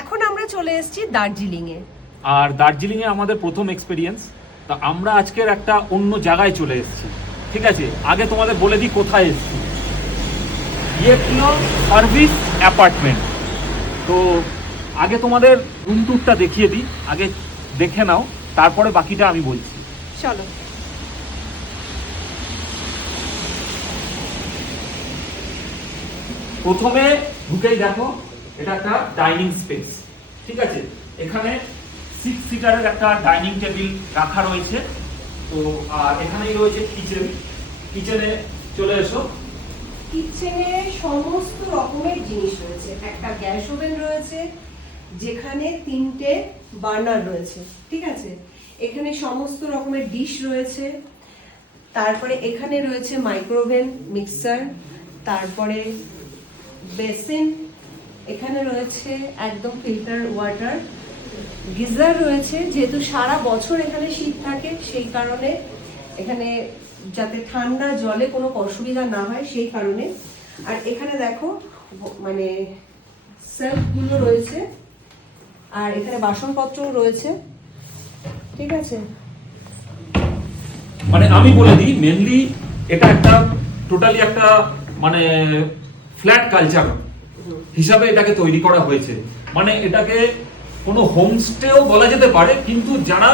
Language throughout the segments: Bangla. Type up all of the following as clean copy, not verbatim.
এখন আমরা চলে এসেছি দার্জিলিং এ। আর দার্জিলিং এ আমাদের প্রথম এক্সপেরিয়েন্স। তা আমরা আজকের একটা অন্য জায়গায় চলে এসেছি, ঠিক আছে? আগে তোমাদের বলে দিই কোথায় এসেছি। আরভিস অ্যাপার্টমেন্ট। তো আগে তোমাদের রুম ট্যুরটা দেখিয়ে দিই, আগে দেখে নাও, তারপরে বাকিটা আমি বলছি। চলো। প্রথমে ঢুকেই দেখো এটা একটা ডাইনিং স্পেস, ঠিক আছে? এখানে 6 সিটারের একটা ডাইনিং টেবিল রাখা রয়েছে। তো আর এখানেই রয়েছে কিচেন। কিচেনে চলে এসো। কিচেনে সমস্ত রকমের জিনিস রয়েছে। একটা গ্যাস ওভেন রয়েছে যেখানে 3টে বার্নার রয়েছে, ঠিক আছে? এখানে সমস্ত রকমের ডিশ রয়েছে। তারপরে এখানে রয়েছে মাইক্রোওভেন, মিক্সার, তারপরে বেসিন, এখানে রয়েছে একদম ফিল্টার ওয়াটার, গিজার রয়েছে। যেহেতু সারা বছর এখানে শীত থাকে সেই কারণে এখানে যাতে ঠান্ডা জলে কোনো অসুবিধা না হয় সেই কারণে। আর এখানে দেখো মানে সেলফগুলো রয়েছে, আর এখানে বাসনপত্রও রয়েছে, ঠিক আছে? মানে আমি বলে দিই, মেনলি এটা একটা টোটালি একটা মানে ফ্ল্যাট কালচার হিসাবে এটাকে তৈরি করা হয়েছে। মানে এটাকে কোনো হোমস্টেও বলা যেতে পারে, কিন্তু যারা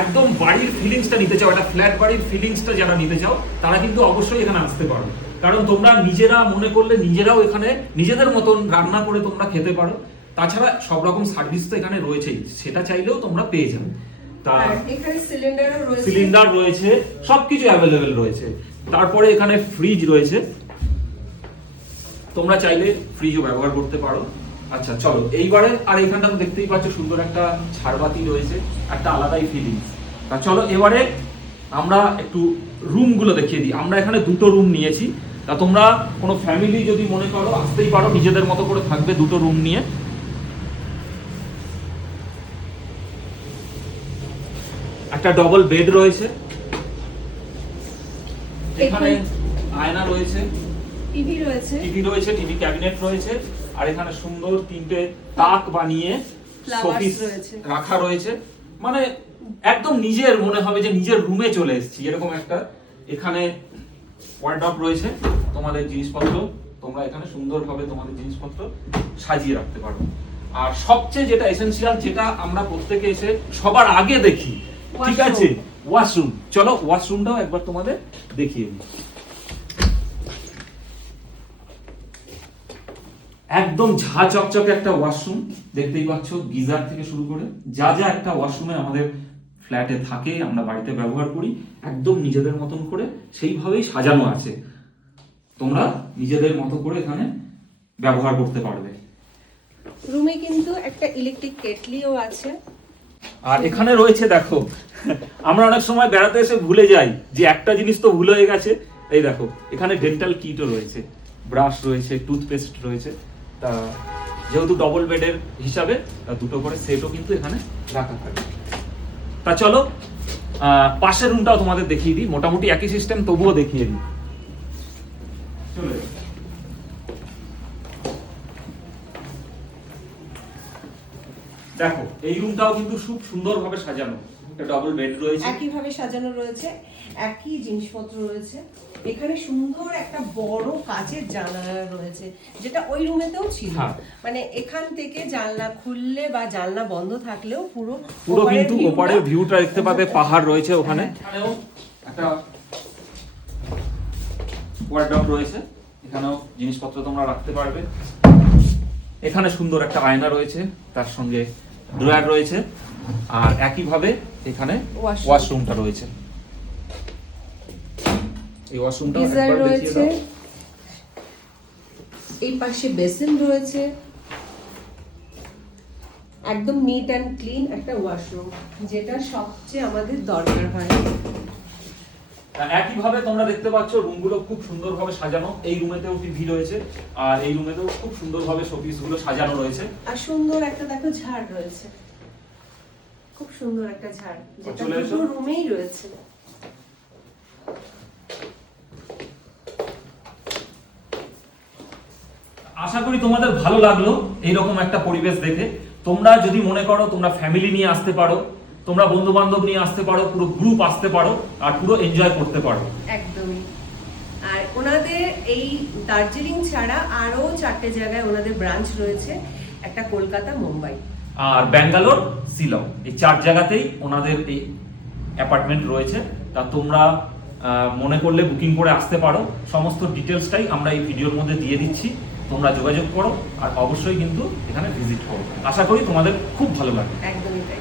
একদম বাড়ির ফিলিংসটা নিতে চাও, একটা ফ্ল্যাট বাড়ির ফিলিংসটা যারা নিতে চাও, তারা কিন্তু অবশ্যই এখানে আসতে পারো। কারণ তোমরা নিজেরা মনে করলে নিজেরাও এখানে নিজেদের মতন রান্না করে তোমরা খেতে পারো। তাছাড়া সব রকম সার্ভিস তো এখানে রয়েছেই, সেটা চাইলেও তোমরা পেয়ে যাবে। এখানে সিলিন্ডারও রয়েছে, সিলিন্ডার রয়েছে, সবকিছু অ্যাভেলেবেল রয়েছে। তারপরে এখানে ফ্রিজ রয়েছে, তোমরা চাইলে ফ্রিজও ব্যবহার করতে পারো। আচ্ছা চলো এইবারে, আর এখানটা তো দেখতেই পাচ্ছ সুন্দর একটা ঝাড়বাতি রয়েছে, একটা আলাদাই ফিলিংস। তা চলো এবারে আমরা একটু রুমগুলো দেখিয়ে দিই। আমরা এখানে 2টো রুম নিয়েছি। তা তোমরা কোনো ফ্যামিলি যদি মনে করো আসতেই পারো, নিজেদের মতো করে থাকবে 2টো রুম নিয়ে। একটা ডবল বেড রয়েছে, এখানে আয়না রয়েছে, টিভি রয়েছে, টিভি ক্যাবিনেট রয়েছে। আর এখানে সুন্দর 3টে তাক বানিয়ে শোপিস রাখা রয়েছে। মানে একদম নিজের মনে হবে যে নিজের রুমে চলে এসেছি এরকম একটা। এখানে ওয়ার্ডরোব রয়েছে, তোমাদের জিনিসপত্র তোমরা এখানে সুন্দরভাবে তোমাদের জিনিসপত্র সাজিয়ে রাখতে পারো। আর সবচেয়ে যেটা এসেনশিয়াল, যেটা আমরা প্রত্যেকে এসে সবার আগে দেখি, ঠিক আছে, ওয়াশরুম। চলো ওয়াশরুমটাও একবার তোমাদের দেখিয়ে দিই। একদম ঝা চকচকে একটা ওয়াশরুম, দেখতেই পাচ্ছ, গিজার থেকে শুরু করে যা যা একটা ওয়াশরুমে আমাদের ফ্ল্যাটে থাকে, আমরা বাড়িতে ব্যবহার করি, একদম নিজেদের মতন করে সেইভাবেই সাজানো আছে। তোমরা নিজেদের মতো করে এখানে ব্যবহার করতে পারবে। রুমে কিন্তু একটা ইলেকট্রিক কেটলিও আছে। আর এখানে রয়েছে দেখো, আমরা অনেক সময় বেড়াতে এসে ভুলে যাই যে একটা জিনিস তো ভুল হয়ে গেছে। এই দেখো এখানে ডেন্টাল কিটও রয়েছে, ব্রাশ রয়েছে, টুথপেস্ট রয়েছে। তা যেহেতু ডবল বেডের হিসাবে 2টো করে সেটও কিন্তু এখানে রাখা থাকে। তা চলো পাশের রুমটাও তোমাদের দেখিয়ে দিই। মোটামুটি একই সিস্টেম, তবুও দেখিয়ে দিই। চলে দেখো এই রুমটাও কিন্তু খুব সুন্দরভাবে সাজানো, একটা ডবল বেড রয়েছে, একইভাবে সাজানো রয়েছে, একই জিনিসপত্র রয়েছে। এখানে সুন্দর একটা বড় কাচের জানালা রয়েছে, যেটা ওই রুমেতেও ছিল। মানে এখান থেকে জানলা খুললে বা জানলা বন্ধ থাকলেও পুরো কিন্তু ওপারের ভিউটা দেখতে পাবে, পাহাড় রয়েছে ওখানে। এখানেও একটা ওয়ার্ডরোব রয়েছে, এখানেও জিনিসপত্র তোমরা রাখতে পারবে। এখানে সুন্দর একটা আয়না রয়েছে, তার সঙ্গে ড্রয়ার রয়েছে। আর একইভাবে এখানে ওয়াশরুমটা রয়েছে। এই ওয়াশরুমটা একবার দেখিয়ে দাও। এই পাশে বেসিন রয়েছে, একদম নিট অ্যান্ড ক্লিন একটা ওয়াশরুম, যেটা সবচেয়ে আমাদের দরকার হয়। একইভাবে তোমরা দেখতে পাচ্ছ রুমগুলো খুব সুন্দরভাবে সাজানো। এই রুমেতেও টিভি রয়েছে, আর এই রুমেতেও খুব সুন্দরভাবে শোপিসগুলো সাজানো রয়েছে। আর সুন্দর একটা দেখো ঝাড় রয়েছে, খুব সুন্দর একটা ঝাড়, যেটা দুটো রুমেই রয়েছে। আশা করি তোমাদের ভালো লাগলো এইরকম একটা পরিবেশ দেখে। তোমরা যদি মনে করো তোমরা ফ্যামিলি নিয়ে আসতে পারো, তোমরা বন্ধু বান্ধব নিয়ে আসতে পারো, পুরো গ্রুপ আসতে পারো আর পুরো এনজয় করতে পারো। একদমই। আর ওনাদের এই দার্জিলিং ছাড়া আরো 4টে জায়গায় ওনাদের ব্রাঞ্চ রয়েছে, একটা কলকাতা, মুম্বাই আর ব্যাঙ্গালোর, শিলং, এই 4 জায়গাতেই ওনাদের এই অ্যাপার্টমেন্ট রয়েছে। তা তোমরা মনে করলে বুকিং করে আসতে পারো। সমস্ত ডিটেলসটাই আমরা এই ভিডিওর মধ্যে দিয়ে দিচ্ছি, তোমরা যোগাযোগ করো আর অবশ্যই কিন্তু এখানে ভিজিট করো। আশা করি তোমাদের খুব ভালো লাগবে। একদমই তাই।